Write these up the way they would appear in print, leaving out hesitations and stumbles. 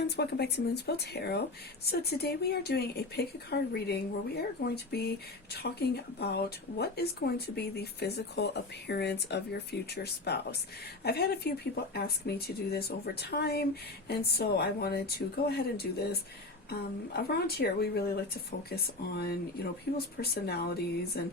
friends, welcome back to Moonspell Tarot. So today we are doing a pick a card reading where we are going to be talking about what is going to be the physical appearance of your future spouse. I've had a few people ask me to do this over time, and so I wanted to go ahead and do this. Around here we really like to focus on, people's personalities and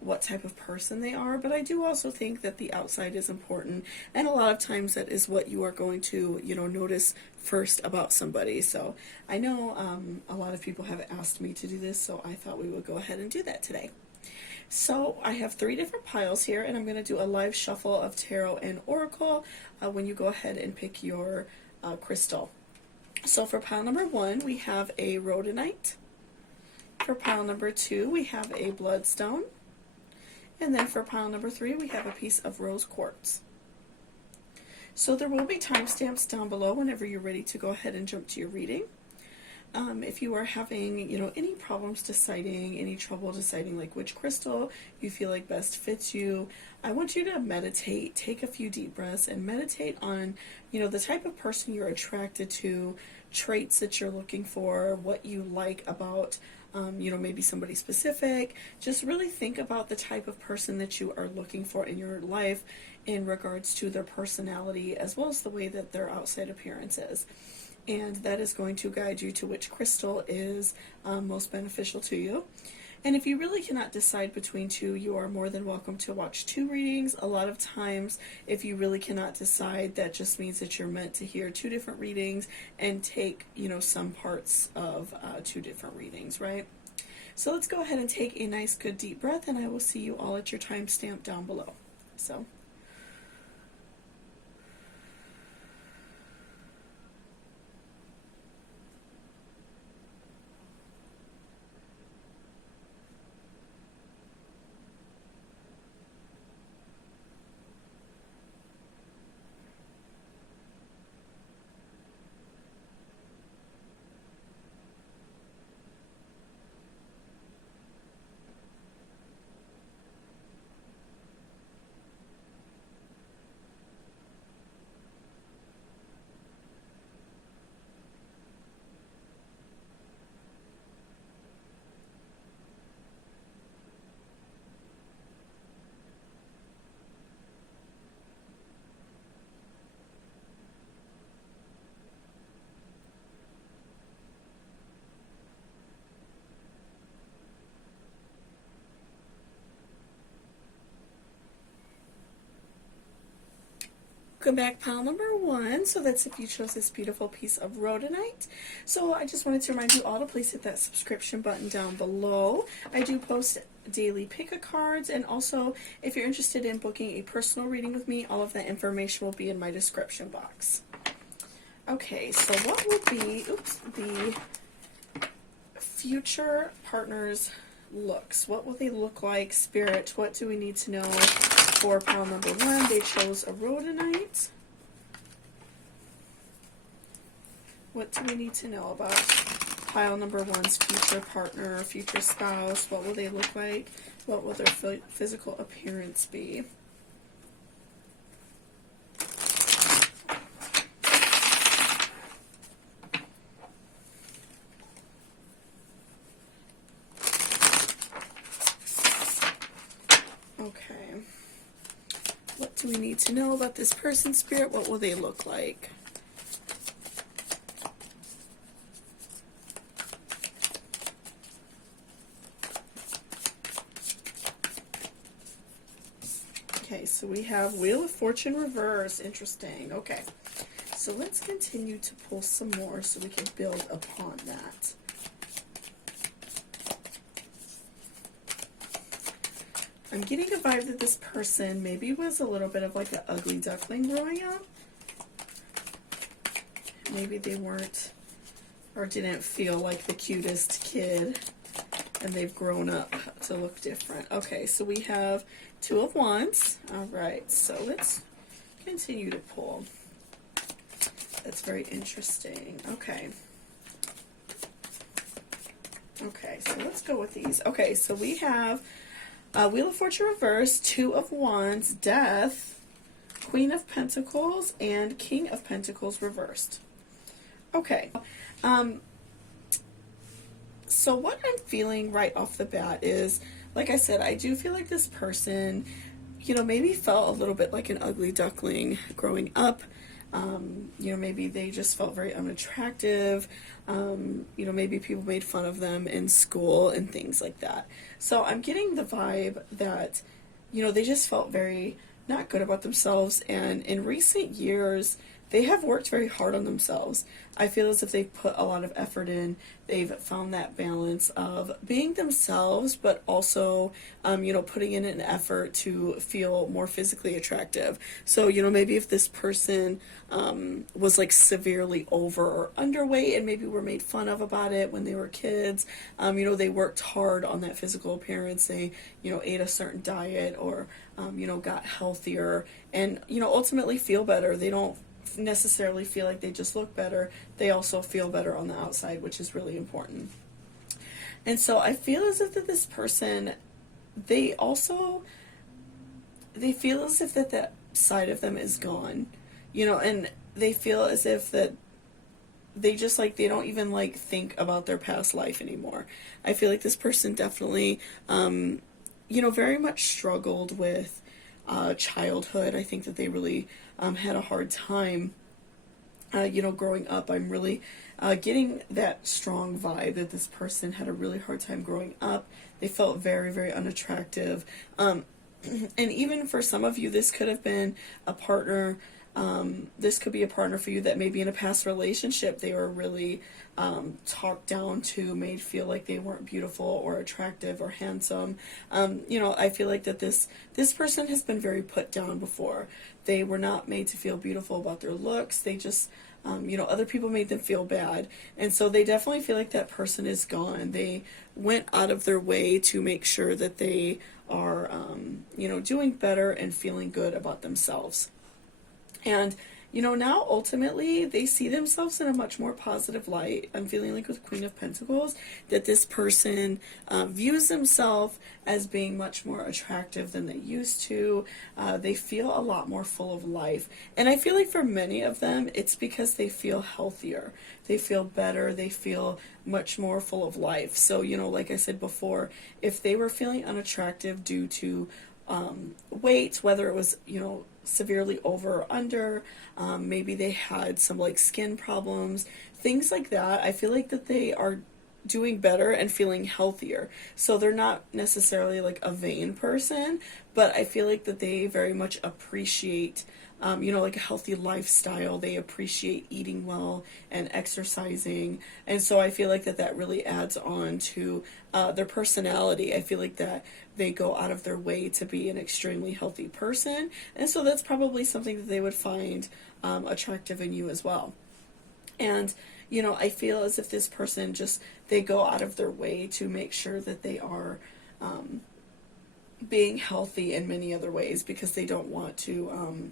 what type of person they are, but I do also think that the outside is important, and a lot of times that is what you are going to, notice first about somebody. So I know a lot of people have asked me to do this, so I thought we would go ahead and do that today. So I have 3 different piles here, and I'm going to do a live shuffle of tarot and oracle when you go ahead and pick your crystal. So for pile number 1, we have a rhodonite. For pile number 2, we have a bloodstone. And then for pile number 3, we have a piece of rose quartz. So there will be timestamps down below whenever you're ready to go ahead and jump to your reading. If you are having, any problems deciding, any trouble deciding like which crystal you feel like best fits you, I want you to meditate, take a few deep breaths, and meditate on, the type of person you're attracted to, traits that you're looking for, what you like about maybe somebody specific. Just really think about the type of person that you are looking for in your life in regards to their personality as well as the way that their outside appearance is. And that is going to guide you to which crystal is most beneficial to you. And if you really cannot decide between 2, you are more than welcome to watch 2 readings. A lot of times, if you really cannot decide, that just means that you're meant to hear 2 different readings and take, some parts of 2 different readings, right? So let's go ahead and take a nice, good, deep breath, and I will see you all at your timestamp down below. So. Welcome back, pile number 1. So that's if you chose this beautiful piece of rhodonite. So I just wanted to remind you all to please hit that subscription button down below. I do post daily pick-a-cards, and also if you're interested in booking a personal reading with me, all of that information will be in my description box. Okay, so what will be the future partner's looks? What will they look like? Spirit, what do we need to know? For pile number 1, they chose a rhodonite. What do we need to know about pile number 1's future partner or future spouse? What will they look like? What will their physical appearance be? Okay. What do we need to know about this person's spirit? What will they look like? Okay, so we have Wheel of Fortune reverse. Interesting. Okay, so let's continue to pull some more so we can build upon that. I'm getting a vibe that this person maybe was a little bit of like an ugly duckling growing up. Maybe they weren't or didn't feel like the cutest kid, and they've grown up to look different. Okay, so we have 2 of Wands. All right, so let's continue to pull. That's very interesting. Okay. Okay, so let's go with these. Okay, so we have Wheel of Fortune reverse, 2 of Wands, Death, Queen of Pentacles and King of Pentacles reversed. Okay. So what I'm feeling right off the bat is, like I said, I do feel like this person, maybe felt a little bit like an ugly duckling growing up. Maybe they just felt very unattractive. Maybe people made fun of them in school and things like that. So I'm getting the vibe that, they just felt very not good about themselves. And in recent years, they have worked very hard on themselves. I feel as if they've put a lot of effort in. They've found that balance of being themselves, but also, putting in an effort to feel more physically attractive. So, maybe if this person was like severely over or underweight and maybe were made fun of about it when they were kids, they worked hard on that physical appearance. They, ate a certain diet or, got healthier and, ultimately feel better. They don't necessarily feel like they just look better. They also feel better on the outside, which is really important. And so I feel as if that this person, they feel as if that side of them is gone, and they feel as if that they just they don't even think about their past life anymore. I feel like this person definitely, very much struggled with childhood. I think that they really had a hard time, growing up. I'm really getting that strong vibe that this person had a really hard time growing up. They felt very, very unattractive. And even for some of you, this could have been a partner. This could be a partner for you that maybe in a past relationship they were really talked down to, made feel like they weren't beautiful or attractive or handsome. I feel like that this person has been very put down before. They were not made to feel beautiful about their looks. They just, other people made them feel bad. And so they definitely feel like that person is gone. They went out of their way to make sure that they are, doing better and feeling good about themselves. And, now ultimately they see themselves in a much more positive light. I'm feeling like with Queen of Pentacles that this person views themselves as being much more attractive than they used to. They feel a lot more full of life. And I feel like for many of them, it's because they feel healthier. They feel better. They feel much more full of life. So, like I said before, if they were feeling unattractive due to weight, whether it was, severely over or under, maybe they had some skin problems, things like that. I feel like that they are doing better and feeling healthier. So they're not necessarily a vain person, but I feel like that they very much appreciate a healthy lifestyle. They appreciate eating well and exercising. And so I feel like that really adds on to their personality. I feel like that they go out of their way to be an extremely healthy person. And so that's probably something that they would find attractive in you as well. And, I feel as if this person they go out of their way to make sure that they are being healthy in many other ways because they don't want to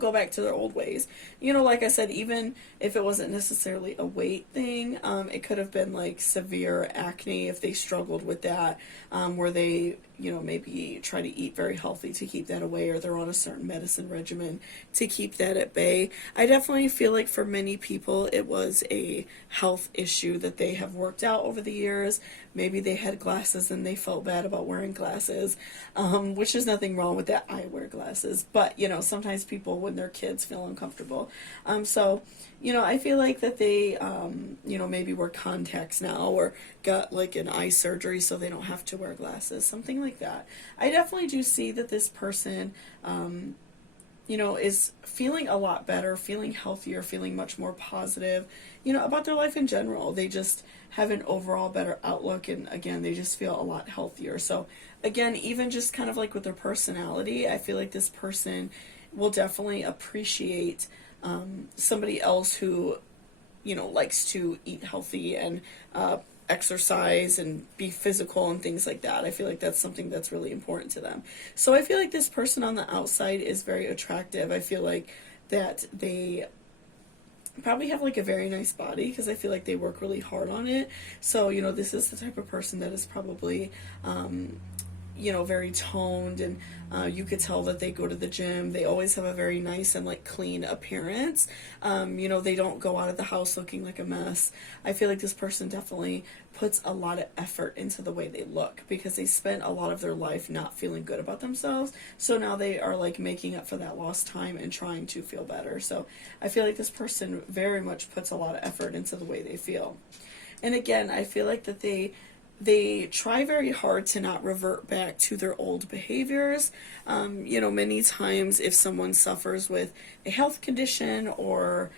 go back to their old ways. Like I said, even if it wasn't necessarily a weight thing, it could have been severe acne if they struggled with that, where they, maybe try to eat very healthy to keep that away, or they're on a certain medicine regimen to keep that at bay. I definitely feel like for many people, it was a health issue that they have worked out over the years. Maybe they had glasses and they felt bad about wearing glasses, which is nothing wrong with that. I wear glasses, but, sometimes people, when they're kids, feel uncomfortable. So, I feel like that they, maybe wear contacts now or got an eye surgery so they don't have to wear glasses, something like that. I definitely do see that this person, is feeling a lot better, feeling healthier, feeling much more positive, about their life in general. They just have an overall better outlook, and again, they just feel a lot healthier. So again, even just kind of with their personality, I feel like this person will definitely appreciate somebody else who, likes to eat healthy and exercise and be physical and things like that. I feel like that's something that's really important to them. So I feel like this person on the outside is very attractive. I feel like that they probably have a very nice body because I feel like they work really hard on it. So, this is the type of person that is probably very toned, and you could tell that they go to the gym. They always have a very nice and like clean appearance. They don't go out of the house looking like a mess. I feel like this person definitely puts a lot of effort into the way they look because they spent a lot of their life not feeling good about themselves. So now they are like making up for that lost time and trying to feel better. So I feel like this person very much puts a lot of effort into the way they feel. And again, I feel like that they try very hard to not revert back to their old behaviors. Many times if someone suffers with a health condition or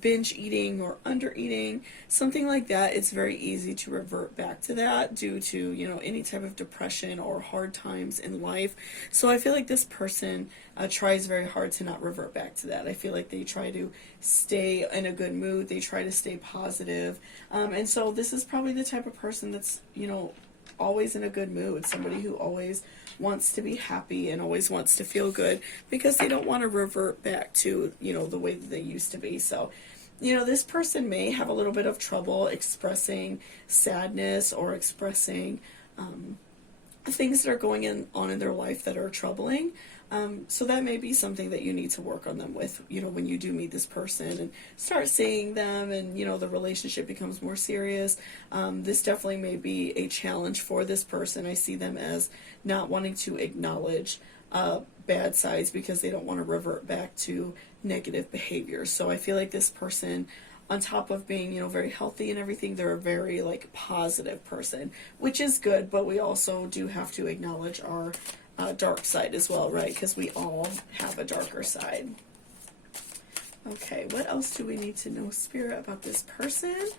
binge eating or under eating, something like that, it's very easy to revert back to that due to, any type of depression or hard times in life. So I feel like this person tries very hard to not revert back to that. I feel like they try to stay in a good mood. They try to stay positive. And so this is probably the type of person that's, always in a good mood, somebody who always wants to be happy and always wants to feel good because they don't want to revert back to, the way that they used to be. So, this person may have a little bit of trouble expressing sadness or expressing things that are going on in their life that are troubling. So that may be something that you need to work on them with, when you do meet this person and start seeing them and, the relationship becomes more serious. This definitely may be a challenge for this person. I see them as not wanting to acknowledge bad sides because they don't want to revert back to negative behaviors. So I feel like this person, on top of being, very healthy and everything, they're a very, positive person, which is good, but we also do have to acknowledge our dark side as well, right? Because we all have a darker side. Okay, what else do we need to know, Spirit, about this person?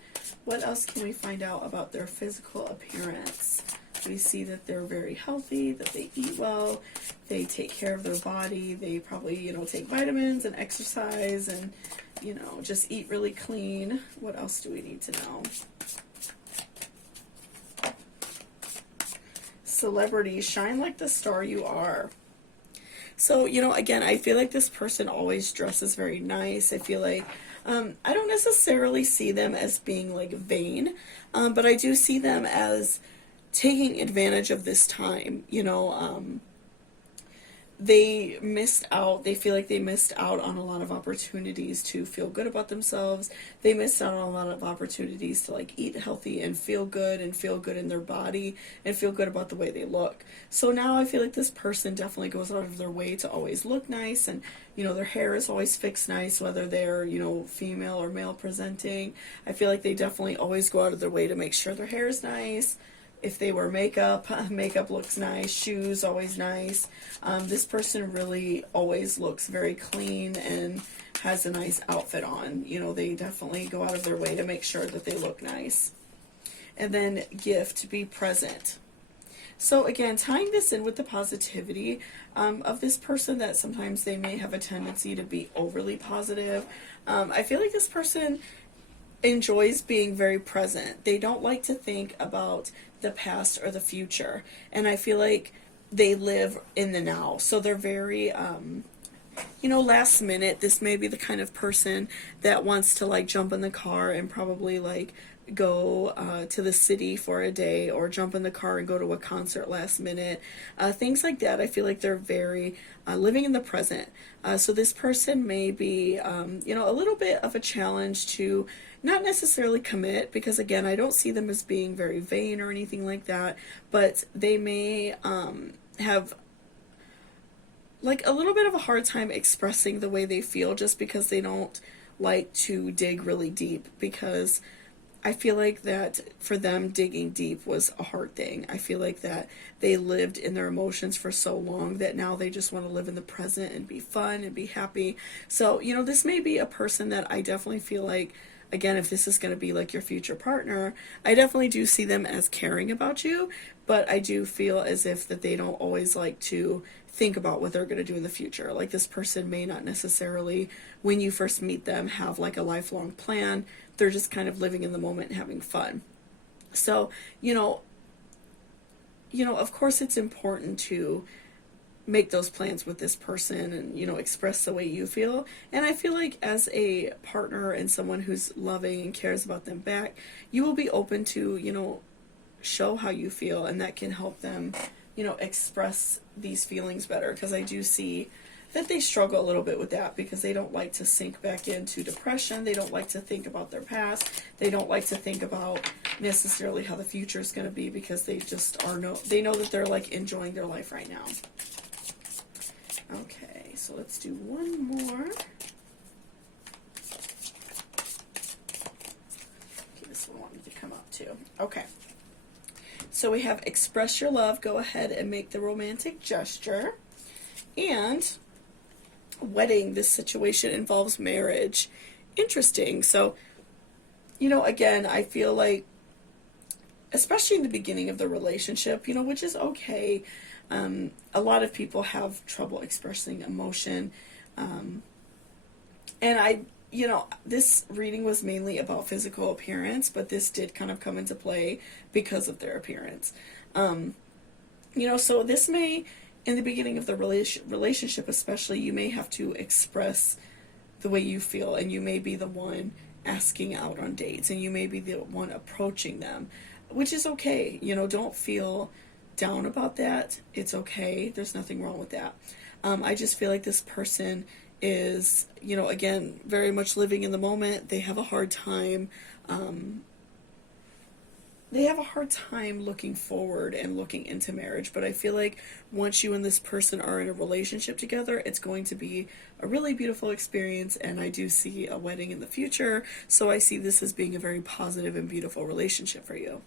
What else can we find out about their physical appearance? We see that they're very healthy, that they eat well, they take care of their body, they probably, take vitamins and exercise and, just eat really clean. What else do we need to know? Celebrity, shine like the star you are. So, again, I feel like this person always dresses very nice. I feel like I don't necessarily see them as being vain, but I do see them as taking advantage of this time. They missed out. They feel like they missed out on a lot of opportunities to feel good about themselves. They missed out on a lot of opportunities to eat healthy and feel good in their body and feel good about the way they look. So now I feel like this person definitely goes out of their way to always look nice, and their hair is always fixed nice, whether they're female or male presenting. I feel like they definitely always go out of their way to make sure their hair is nice. If they wear makeup, makeup looks nice, shoes always nice. This person really always looks very clean and has a nice outfit on. They definitely go out of their way to make sure that they look nice. And then gift, be present. So again, tying this in with the positivity of this person, that sometimes they may have a tendency to be overly positive. I feel like this person enjoys being very present. They don't like to think about the past or the future, and I feel like they live in the now. So they're very last minute. This may be the kind of person that wants to jump in the car and probably go to the city for a day, or jump in the car and go to a concert last minute, things like that. I feel like they're very living in the present. So this person may be a little bit of a challenge to not necessarily commit, because again, I don't see them as being very vain or anything like that, but they may have a little bit of a hard time expressing the way they feel, just because they don't like to dig really deep, because I feel like that for them, digging deep was a hard thing. I feel like that they lived in their emotions for so long that now they just want to live in the present and be fun and be happy. So, this may be a person that I definitely feel like, again, if this is going to be your future partner, I definitely do see them as caring about you, but I do feel as if that they don't always like to think about what they're going to do in the future. This person may not necessarily, when you first meet them, have a lifelong plan. They're just kind of living in the moment and having fun. So, of course it's important to make those plans with this person and, express the way you feel. And I feel like as a partner and someone who's loving and cares about them back, you will be open to, show how you feel, and that can help them, you know, express these feelings better, because I do see that they struggle a little bit with that because they don't like to sink back into depression. They don't like to think about their past. They don't like to think about necessarily how the future is going to be, because they just they know that they're like enjoying their life right now. Okay, so let's do one more. Okay, this one wanted to come up too. Okay. So we have express your love, go ahead and make the romantic gesture. And wedding, this situation involves marriage. Interesting. So, you know, again, I feel like, especially in the beginning of the relationship, you know, which is okay, a lot of people have trouble expressing emotion. And you know, this reading was mainly about physical appearance, but this did kind of come into play because of their appearance. You know, so this may, in the beginning of the relationship especially, you may have to express the way you feel, and you may be the one asking out on dates, and you may be the one approaching them, which is okay. You know, don't feel down about that. It's okay. There's nothing wrong with that. I just feel like this person is, you know, again, very much living in the moment. They have a hard time looking forward and looking into marriage. But I feel like once you and this person are in a relationship together, it's going to be a really beautiful experience, and I do see a wedding in the future. So I see this as being a very positive and beautiful relationship for you.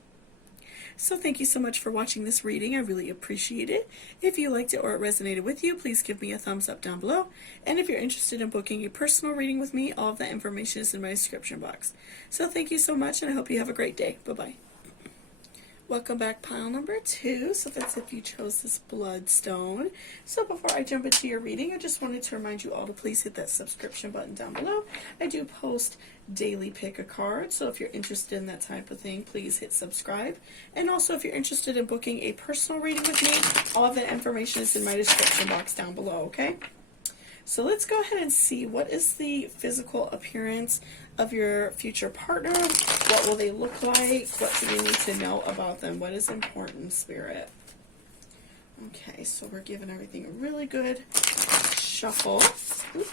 So thank you so much for watching this reading. I really appreciate it. If you liked it or it resonated with you, please give me a thumbs up down below. And if you're interested in booking a personal reading with me, all of that information is in my description box. So thank you so much, and I hope you have a great day. Bye-bye. Welcome back, pile number 2. So that's if you chose this bloodstone. So before I jump into your reading, I just wanted to remind you all to please hit that subscription button down below. I do post daily pick a card, so if you're interested in that type of thing, please hit subscribe. And also, if you're interested in booking a personal reading with me, all of that information is in my description box down below, okay? So let's go ahead and see, what is the physical appearance of your future partner? What will they look like? What do we need to know about them? What is important, Spirit? Okay, so we're giving everything a really good shuffle. Oop.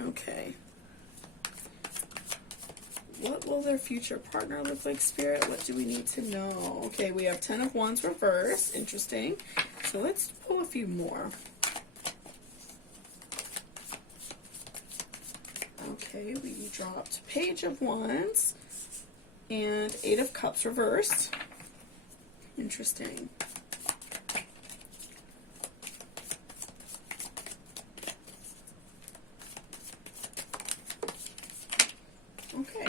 Okay. What will their future partner look like, Spirit? What do we need to know? Okay, we have 10 of Wands reversed. Interesting. So let's pull a few more. Okay, we dropped Page of Wands and 8 of Cups reversed. Interesting. Okay.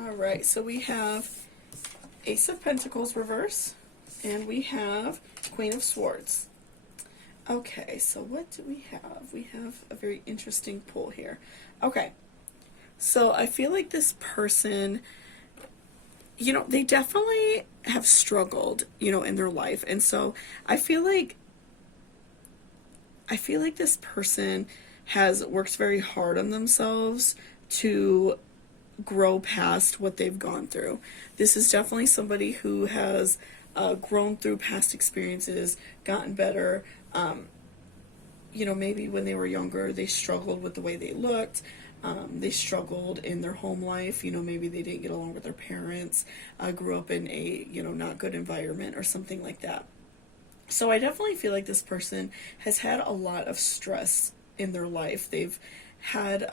All right, so we have Ace of Pentacles reverse, and we have Queen of Swords. Okay, so what do we have? We have a very interesting pull here. Okay, so I feel like this person, you know, they definitely have struggled, you know, in their life. And so I feel like this person has worked very hard on themselves to grow past what they've gone through. This is definitely somebody who has grown through past experiences, gotten better. You know, maybe when they were younger, they struggled with the way they looked. They struggled in their home life. You know, maybe they didn't get along with their parents, grew up in a, you know, not good environment or something like that. So I definitely feel like this person has had a lot of stress in their life. They've had,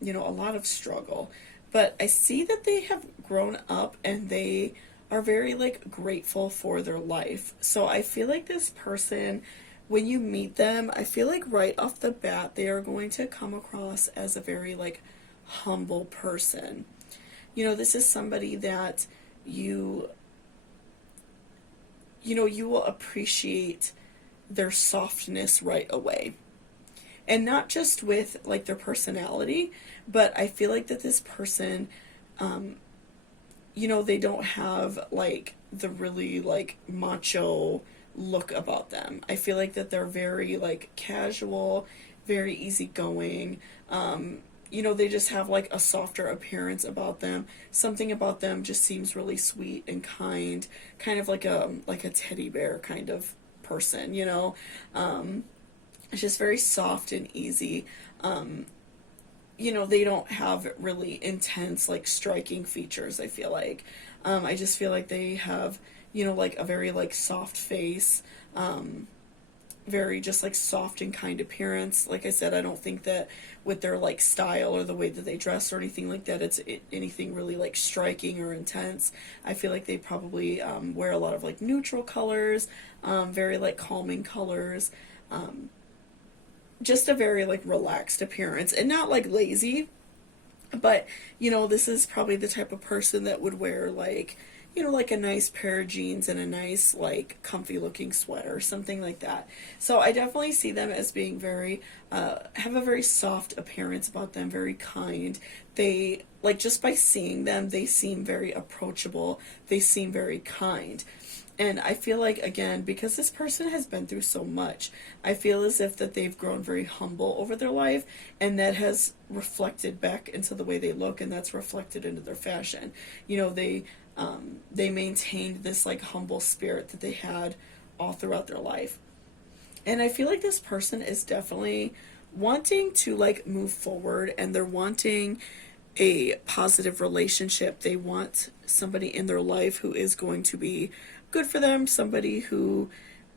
you know, a lot of struggle. But I see that they have grown up and they are very, like, grateful for their life. So I feel like this person, when you meet them, I feel like right off the bat, they are going to come across as a very, like, humble person. You know, this is somebody that you know, you will appreciate their softness right away. And not just with, like, their personality, but I feel like that this person, you know, they don't have, like, the really, like, macho look about them. I feel like that they're very, like, casual, very easygoing. you know, they just have like a softer appearance about them. Something about them just seems really sweet and kind of like a teddy bear kind of person, you know. It's just very soft and easy. You know, they don't have really intense, like, striking features, I feel like. I just feel like they have, you know, like, a very, like, soft face, very just, like, soft and kind appearance. Like I said, I don't think that with their, like, style or the way that they dress or anything like that, it's anything really, like, striking or intense. I feel like they probably wear a lot of, like, neutral colors, very, like, calming colors, just a very, like, relaxed appearance, and not, like, lazy, but, you know, this is probably the type of person that would wear, like, you know, like a nice pair of jeans and a nice, like, comfy looking sweater, something like that. So I definitely see them as being very, have a very soft appearance about them, very kind. They, like, just by seeing them, they seem very approachable, they seem very kind. And I feel like, again, because this person has been through so much, I feel as if that they've grown very humble over their life, and that has reflected back into the way they look, and that's reflected into their fashion. You know, they maintained this, like, humble spirit that they had all throughout their life. And I feel like this person is definitely wanting to, like, move forward, and they're wanting a positive relationship. They want somebody in their life who is going to be good for them, somebody who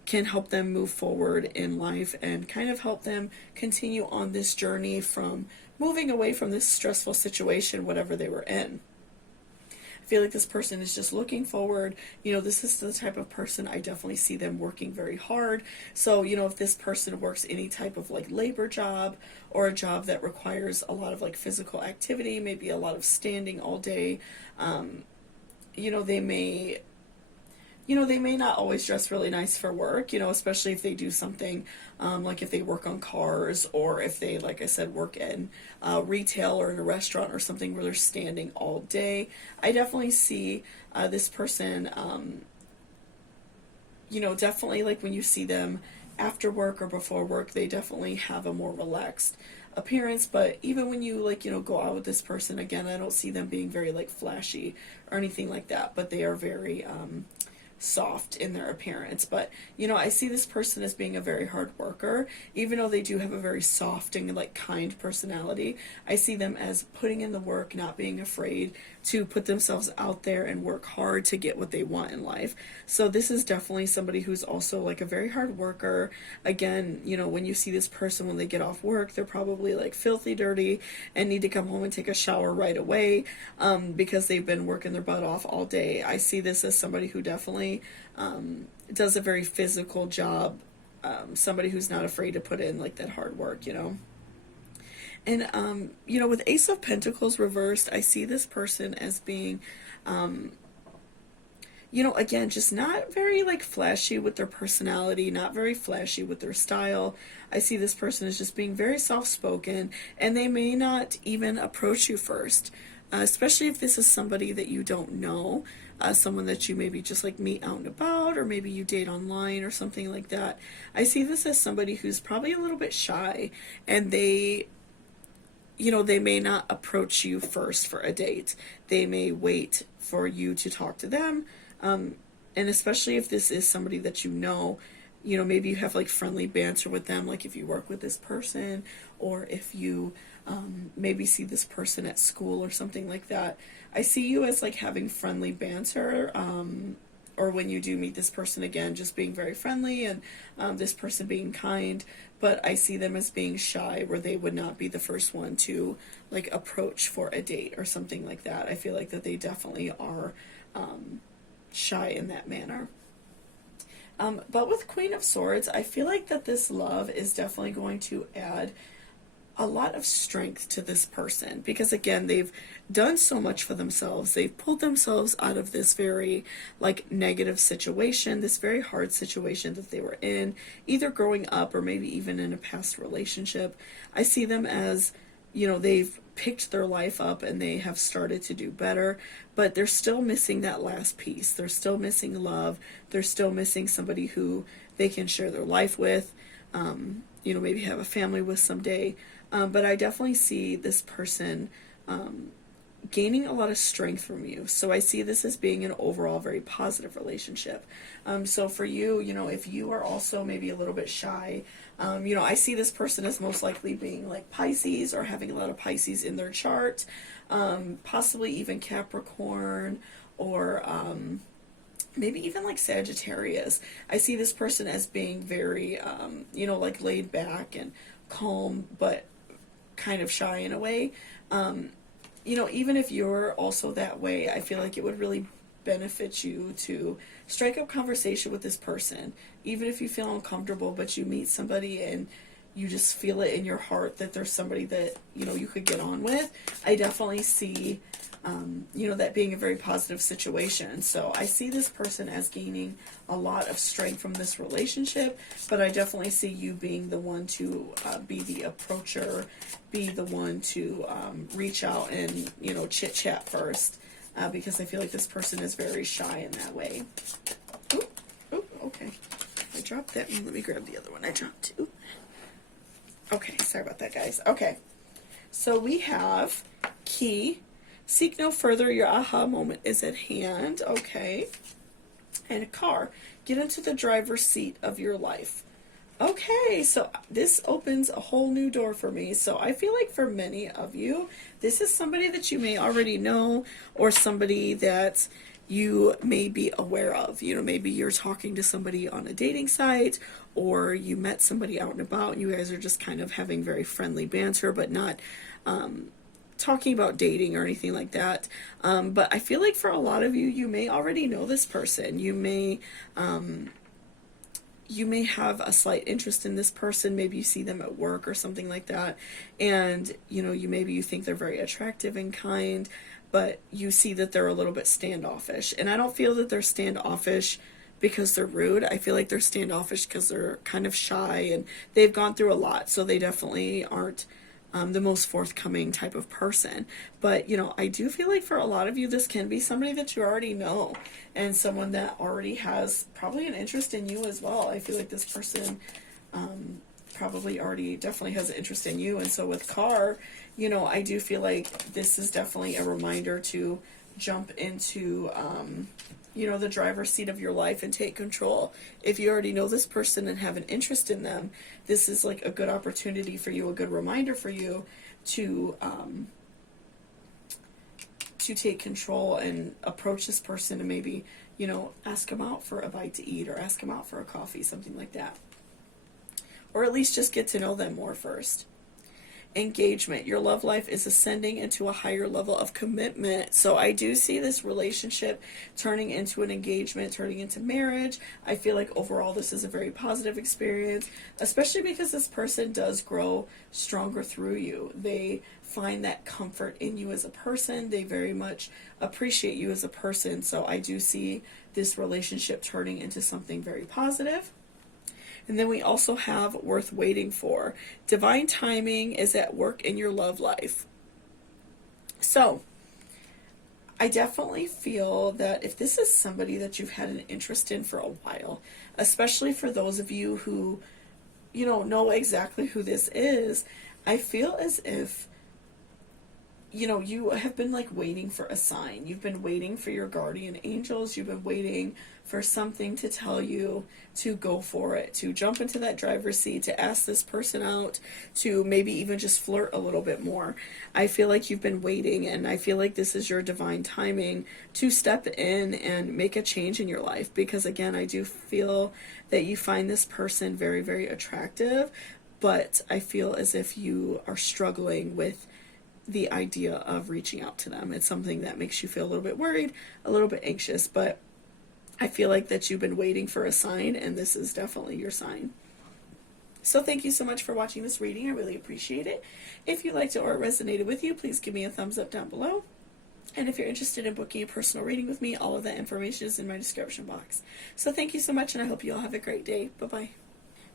can help them move forward in life and kind of help them continue on this journey from moving away from this stressful situation, whatever they were in. I feel like this person is just looking forward. You know, this is the type of person I definitely see them working very hard. So, you know, if this person works any type of, like, labor job, or a job that requires a lot of, like, physical activity, maybe a lot of standing all day, you know, they may not always dress really nice for work, you know, especially if they do something, like if they work on cars, or if they, like I said, work in retail or in a restaurant or something where they're standing all day. I definitely see this person, you know, definitely, like, when you see them after work or before work, they definitely have a more relaxed appearance. But even when you, like, you know, go out with this person, again, I don't see them being very, like, flashy or anything like that, but they are very soft in their appearance. But, you know, I see this person as being a very hard worker. Even though they do have a very soft and, like, kind personality, I see them as putting in the work, not being afraid to put themselves out there and work hard to get what they want in life. So this is definitely somebody who's also, like, a very hard worker. Again, you know, when you see this person when they get off work, they're probably, like, filthy dirty and need to come home and take a shower right away, because they've been working their butt off all day. I see this as somebody who definitely does a very physical job, somebody who's not afraid to put in, like, that hard work, you know. And, you know, with Ace of Pentacles reversed, I see this person as being, you know, again, just not very, like, flashy with their personality, not very flashy with their style. I see this person as just being very soft-spoken, and they may not even approach you first, especially if this is somebody that you don't know, someone that you maybe just, like, meet out and about, or maybe you date online or something like that. I see this as somebody who's probably a little bit shy, and they, you know, they may not approach you first for a date. They may wait for you to talk to them, and especially if this is somebody that you know, maybe you have, like, friendly banter with them, like if you work with this person, or if you maybe see this person at school or something like that. I see you as, like, having friendly banter, or when you do meet this person again, just being very friendly, and this person being kind. But I see them as being shy, where they would not be the first one to, like, approach for a date or something like that. I feel like that they definitely are shy in that manner. But with Queen of Swords, I feel like that this love is definitely going to add a lot of strength to this person, because again, they've done so much for themselves. They've pulled themselves out of this very, like, negative situation, this very hard situation that they were in, either growing up or maybe even in a past relationship. I see them as, they've picked their life up and they have started to do better, but they're still missing that last piece. They're still missing love. They're still missing somebody who they can share their life with, maybe have a family with someday. but I definitely see this person gaining a lot of strength from you. So I see this as being an overall very positive relationship. So for you, if you are also maybe a little bit shy, I see this person as most likely being like Pisces or having a lot of Pisces in their chart, possibly even Capricorn or maybe even like Sagittarius. I see this person as being very, like laid back and calm, but kind of shy in a way. Even if you're also that way, I feel like it would really benefit you to strike up conversation with this person. Even if you feel uncomfortable, but you meet somebody and you just feel it in your heart that there's somebody that, you could get on with. I definitely see, that being a very positive situation. So I see this person as gaining a lot of strength from this relationship, but I definitely see you being the one to be the approacher, be the one to reach out and, chit chat first, because I feel like this person is very shy in that way. Ooh, okay. I dropped that one. Let me grab the other one. I dropped two. Okay, sorry about that, guys. Okay, so we have key. Seek no further, your aha moment is at hand. Okay. And a car. Get into the driver's seat of your life. Okay, so this opens a whole new door for me. So I feel like for many of you, this is somebody that you may already know or somebody that you may be aware of. Maybe you're talking to somebody on a dating site or you met somebody out and about and you guys are just kind of having very friendly banter, but not talking about dating or anything like that. But I feel like for a lot of you, you may already know this person. You may have a slight interest in this person. Maybe you see them at work or something like that. And, you think they're very attractive and kind, but you see that they're a little bit standoffish. And I don't feel that they're standoffish because they're rude. I feel like they're standoffish because they're kind of shy and they've gone through a lot. So they definitely aren't the most forthcoming type of person. But, I do feel like for a lot of you, this can be somebody that you already know and someone that already has probably an interest in you as well. I feel like this person probably already definitely has an interest in you. And so with car, I do feel like this is definitely a reminder to jump into, the driver's seat of your life and take control. If you already know this person and have an interest in them, this is like a good opportunity for you, a good reminder for you to take control and approach this person and maybe, ask them out for a bite to eat or ask them out for a coffee, something like that. Or at least just get to know them more first. Engagement. Your love life is ascending into a higher level of commitment. So I do see this relationship turning into an engagement, turning into marriage. I feel like overall this is a very positive experience, especially because this person does grow stronger through you. They find that comfort in you as a person. They very much appreciate you as a person. So I do see this relationship turning into something very positive. And then we also have worth waiting for. Divine timing is at work in your love life. So, I definitely feel that if this is somebody that you've had an interest in for a while, especially for those of you who, know exactly who this is, I feel as if, you have been like waiting for a sign. You've been waiting for your guardian angels. You've been waiting for something to tell you to go for it, to jump into that driver's seat, to ask this person out, to maybe even just flirt a little bit more. I feel like you've been waiting, and I feel like this is your divine timing to step in and make a change in your life. Because again, I do feel that you find this person very, very attractive, but I feel as if you are struggling with the idea of reaching out to them. It's something that makes you feel a little bit worried, a little bit anxious, but I feel like that you've been waiting for a sign, and this is definitely your sign. So thank you so much for watching this reading. I really appreciate it. If you liked it or it resonated with you, please give me a thumbs up down below. And if you're interested in booking a personal reading with me, all of that information is in my description box. So thank you so much, and I hope you all have a great day. Bye-bye.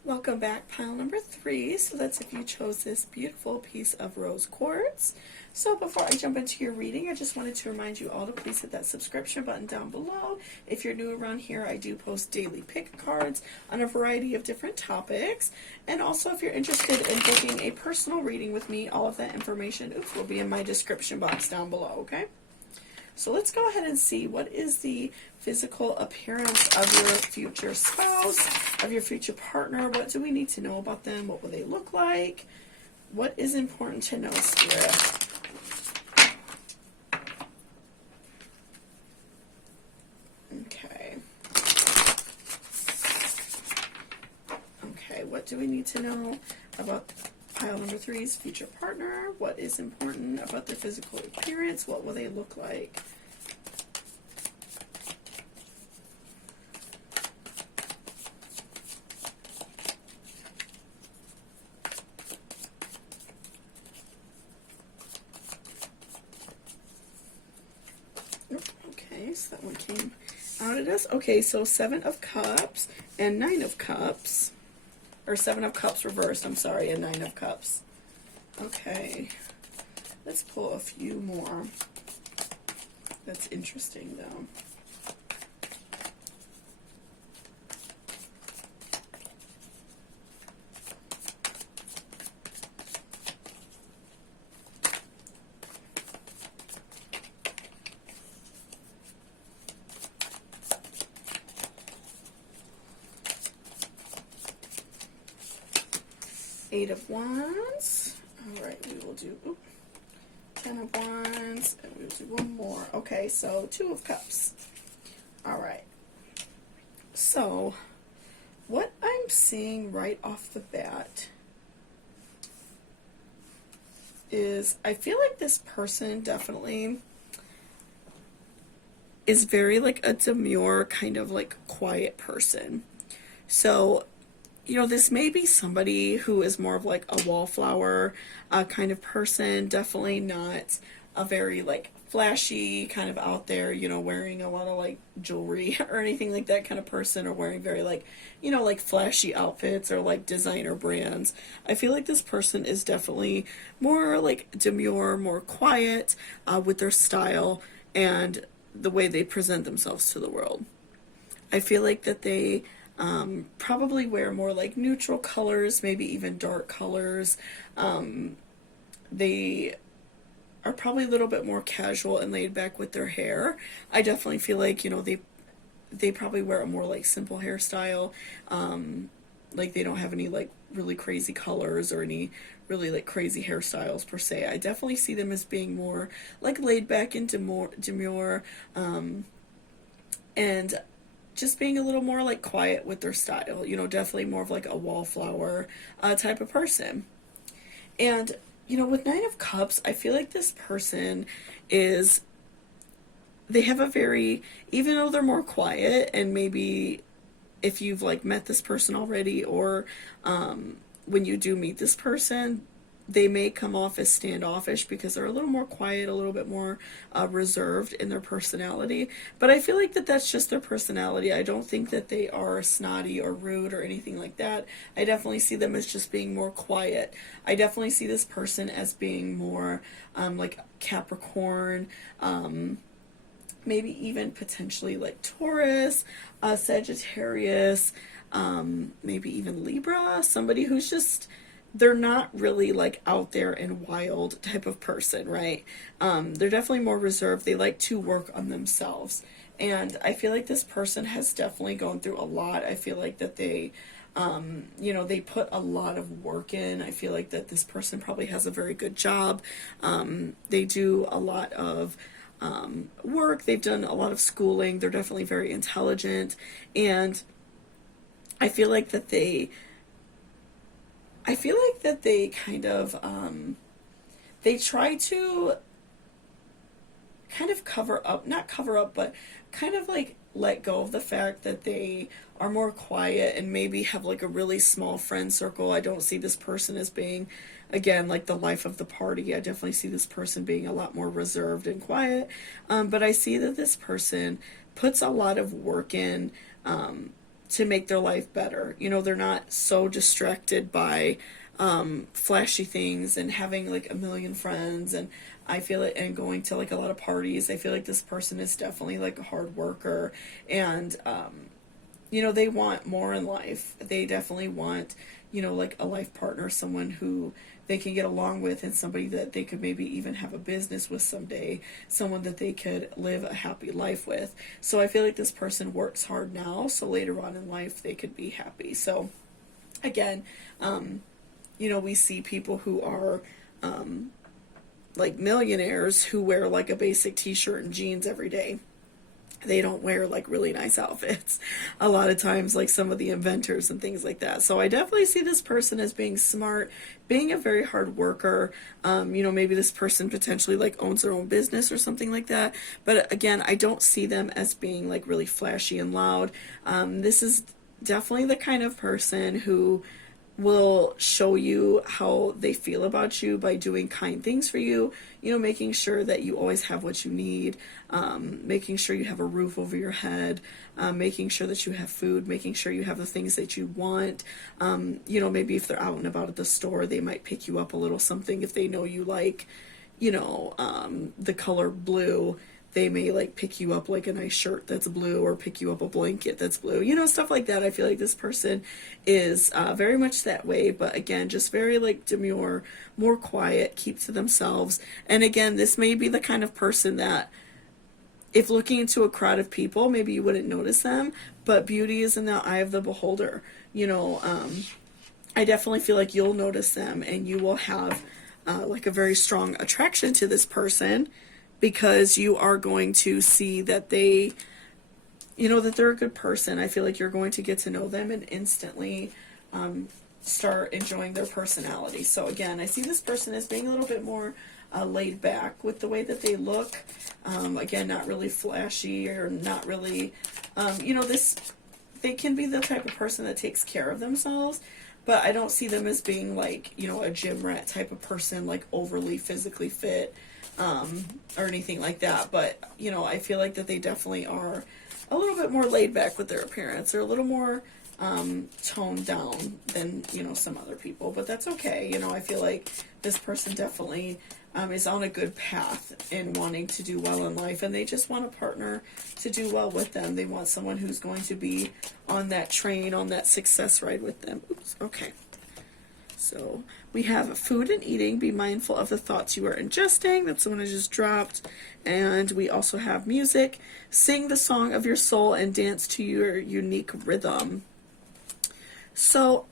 Welcome back, pile number 3. So that's if you chose this beautiful piece of rose quartz. So before I jump into your reading, I just wanted to remind you all to please hit that subscription button down below. If you're new around here, I do post daily pick cards on a variety of different topics. And also, if you're interested in booking a personal reading with me, all of that information will be in my description box down below, okay? So let's go ahead and see what is the physical appearance of your future spouse, of your future partner. What do we need to know about them? What will they look like? What is important to know, Spirit? Okay. Okay, what do we need to know about pile number 3's future partner? What is important about their physical appearance? What will they look like? Okay, so that one came out at us. Okay, so 7 of Cups and 9 of Cups. Or 7 of Cups reversed, I'm sorry, and 9 of Cups. Okay, let's pull a few more. That's interesting, though. Eight of Wands. All right, we will do 10 of Wands, and we'll do one more. Okay, so 2 of Cups. All right. So, what I'm seeing right off the bat is I feel like this person definitely is very like a demure, kind of like quiet person. So, you know, this may be somebody who is more of like a wallflower kind of person, definitely not a very like flashy kind of out there, you know, wearing a lot of like jewelry or anything like that kind of person, or wearing very like, you know, like flashy outfits or like designer brands. I feel like this person is definitely more like demure, more quiet with their style and the way they present themselves to the world. I feel like that they probably wear more like neutral colors, maybe even dark colors. They are probably a little bit more casual and laid back with their hair. I definitely feel like, you know, they probably wear a more like simple hairstyle. Like they don't have any like really crazy colors or any really like crazy hairstyles per se. I definitely see them as being more like laid back and demure, and just being a little more like quiet with their style, you know, definitely more of like a wallflower type of person. And, you know, with 9 of Cups, I feel like this person is, they have a very, even though they're more quiet, and maybe if you've like met this person already, or when you do meet this person, they may come off as standoffish because they're a little more quiet, a little bit more reserved in their personality. But I feel like that's just their personality. I don't think that they are snotty or rude or anything like that. I definitely see them as just being more quiet. I definitely see this person as being more like Capricorn, maybe even potentially like Taurus, Sagittarius, maybe even Libra. Somebody who's just, they're not really like out there and wild type of person, right? They're definitely more reserved. They like to work on themselves. And I feel like this person has definitely gone through a lot. I feel like that they, you know, they put a lot of work in. I feel like that this person probably has a very good job. They do a lot of work. They've done a lot of schooling. They're definitely very intelligent. And I feel like that they kind of, they try to kind of cover up, not cover up, but kind of like let go of the fact that they are more quiet and maybe have like a really small friend circle. I don't see this person as being, again, like the life of the party. I definitely see this person being a lot more reserved and quiet. But I see that this person puts a lot of work in, to make their life better. You know, they're not so distracted by flashy things and having like a million friends, and I feel it, and going to like a lot of parties. I feel like this person is definitely like a hard worker, and you know, they want more in life. They definitely want, you know, like a life partner, someone who they can get along with, and somebody that they could maybe even have a business with someday, someone that they could live a happy life with. So I feel like this person works hard now, so later on in life they could be happy. So again, you know, we see people who are like millionaires who wear like a basic t-shirt and jeans every day. They don't wear like really nice outfits a lot of times, like some of the inventors and things like that. So I definitely see this person as being smart, being a very hard worker. You know, maybe this person potentially like owns their own business or something like that. But again, I don't see them as being like really flashy and loud. This is definitely the kind of person who will show you how they feel about you by doing kind things for you, you know, making sure that you always have what you need, making sure you have a roof over your head, making sure that you have food, making sure you have the things that you want. You know, maybe if they're out and about at the store, they might pick you up a little something if they know you like, you know, the color blue. They may like pick you up like a nice shirt that's blue, or pick you up a blanket that's blue, you know, stuff like that. I feel like this person is very much that way, but again, just very like demure, more quiet, keep to themselves. And again, this may be the kind of person that if looking into a crowd of people, maybe you wouldn't notice them, but beauty is in the eye of the beholder. You know, I definitely feel like you'll notice them, and you will have like a very strong attraction to this person, because you are going to see that they, you know, that they're a good person. I feel like you're going to get to know them and instantly start enjoying their personality. So again, I see this person as being a little bit more laid back with the way that they look. Again, not really flashy, or not really, you know, they can be the type of person that takes care of themselves, but I don't see them as being like, you know, a gym rat type of person, like overly physically fit, or anything like that. But, you know, I feel like that they definitely are a little bit more laid back with their appearance. They're a little more toned down than, you know, some other people, but that's okay. You know, I feel like this person definitely is on a good path in wanting to do well in life, and they just want a partner to do well with them. They want someone who's going to be on that train, on that success ride with them. Oops, okay. So we have food and eating. Be mindful of the thoughts you are ingesting. That's the one I just dropped. And we also have music. Sing the song of your soul and dance to your unique rhythm. So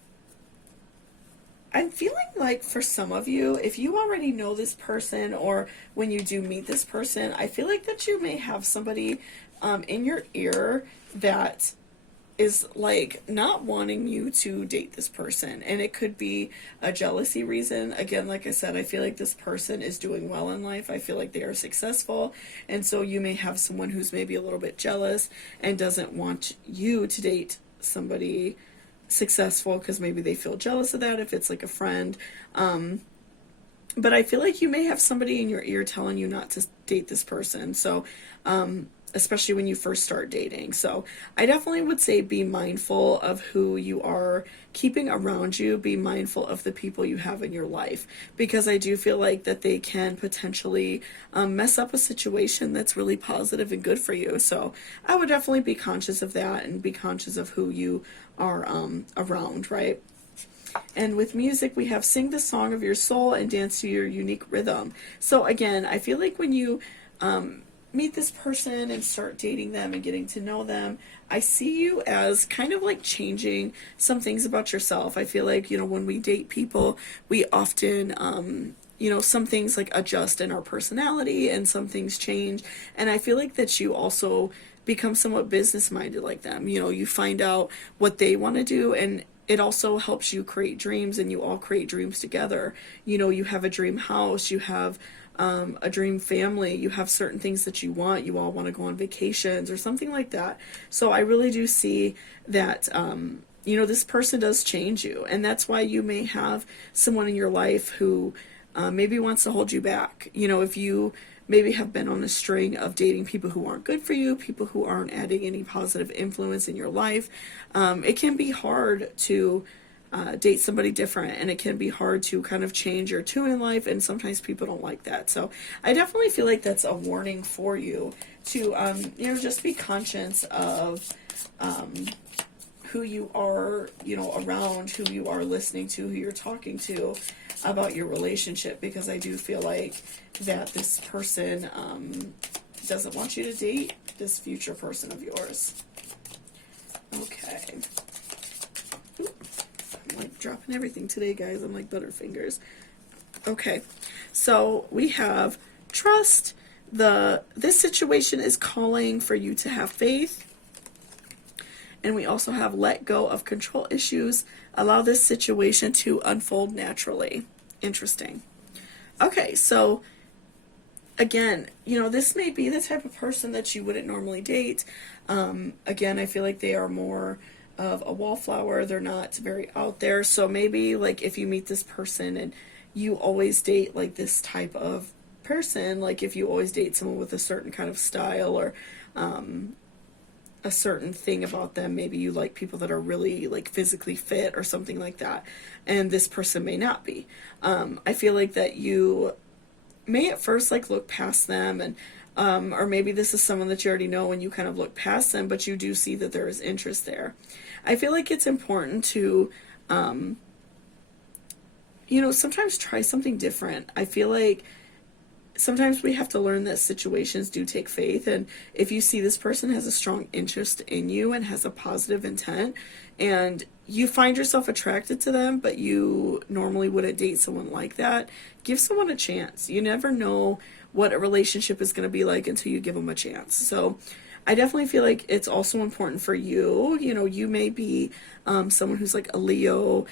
I'm feeling like for some of you, if you already know this person, or when you do meet this person, I feel like that you may have somebody in your ear that is like not wanting you to date this person, and it could be a jealousy reason. Again, like I said, I feel like this person is doing well in life. I feel like they are successful, and so you may have someone who's maybe a little bit jealous and doesn't want you to date somebody successful, because maybe they feel jealous of that if it's like a friend. But I feel like you may have somebody in your ear telling you not to date this person. So especially when you first start dating. So I definitely would say be mindful of who you are keeping around you. Be mindful of the people you have in your life, because I do feel like that they can potentially mess up a situation that's really positive and good for you. So I would definitely be conscious of that, and be conscious of who you are around, right? And with music, we have sing the song of your soul and dance to your unique rhythm. So again, I feel like when you meet this person and start dating them and getting to know them, I see you as kind of like changing some things about yourself. I feel like, you know, when we date people, we often, you know, some things like adjust in our personality, and some things change. And I feel like that you also become somewhat business-minded like them. You know, you find out what they want to do, and it also helps you create dreams, and you all create dreams together. You know, you have a dream house, you have a dream family, you have certain things that you want. You all want to go on vacations or something like that. So I really do see that, you know, this person does change you, and that's why you may have someone in your life who maybe wants to hold you back. You know, if you maybe have been on a string of dating people who aren't good for you, people who aren't adding any positive influence in your life. It can be hard to date somebody different, and it can be hard to kind of change your tune in life, and sometimes people don't like that. So I definitely feel like that's a warning for you to just be conscious of who you are, around, who you are listening to, who you're talking to about your relationship, because I do feel like that this person doesn't want you to date this future person of yours. Okay. I'm like dropping everything today, guys. I'm like Butterfingers. Okay. So we have trust. This situation is calling for you to have faith. And we also have let go of control issues. Allow this situation to unfold naturally. Interesting. Okay, so again, this may be the type of person that you wouldn't normally date. Again, I feel like they are more of a wallflower. They're not very out there. So maybe like if you meet this person and you always date like this type of person, like if you always date someone with a certain kind of style or a certain thing about them, maybe you like people that are really like physically fit or something like that, and this person may not be. I feel like that you may at first like look past them, and or maybe this is someone that you already know and you kind of look past them, but you do see that there is interest there. I feel like it's important to sometimes try something different. I feel like sometimes we have to learn that situations do take faith, and if you see this person has a strong interest in you and has a positive intent, and you find yourself attracted to them, but you normally wouldn't date someone like that, give someone a chance. You never know what a relationship is going to be like until you give them a chance. So I definitely feel like it's also important for you. You may be someone who's like a Leo,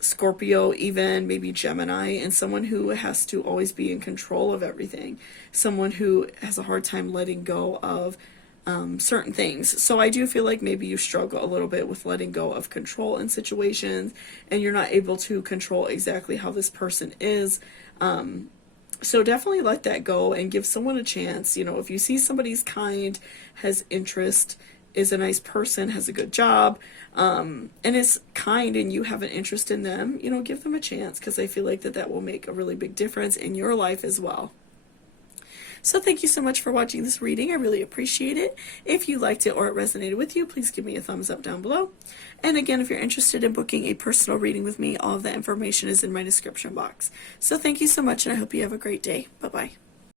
Scorpio, even maybe Gemini, and someone who has to always be in control of everything, someone who has a hard time letting go of certain things. So I do feel like maybe you struggle a little bit with letting go of control in situations, and you're not able to control exactly how this person is. So definitely let that go and give someone a chance. If you see somebody's kind, has interest, is a nice person, has a good job, and is kind, and you have an interest in them, give them a chance, because I feel like that will make a really big difference in your life as well. So thank you so much for watching this reading. I really appreciate it. If you liked it or it resonated with you, please give me a thumbs up down below. And again, if you're interested in booking a personal reading with me, all of that information is in my description box. So thank you so much, and I hope you have a great day. Bye-bye.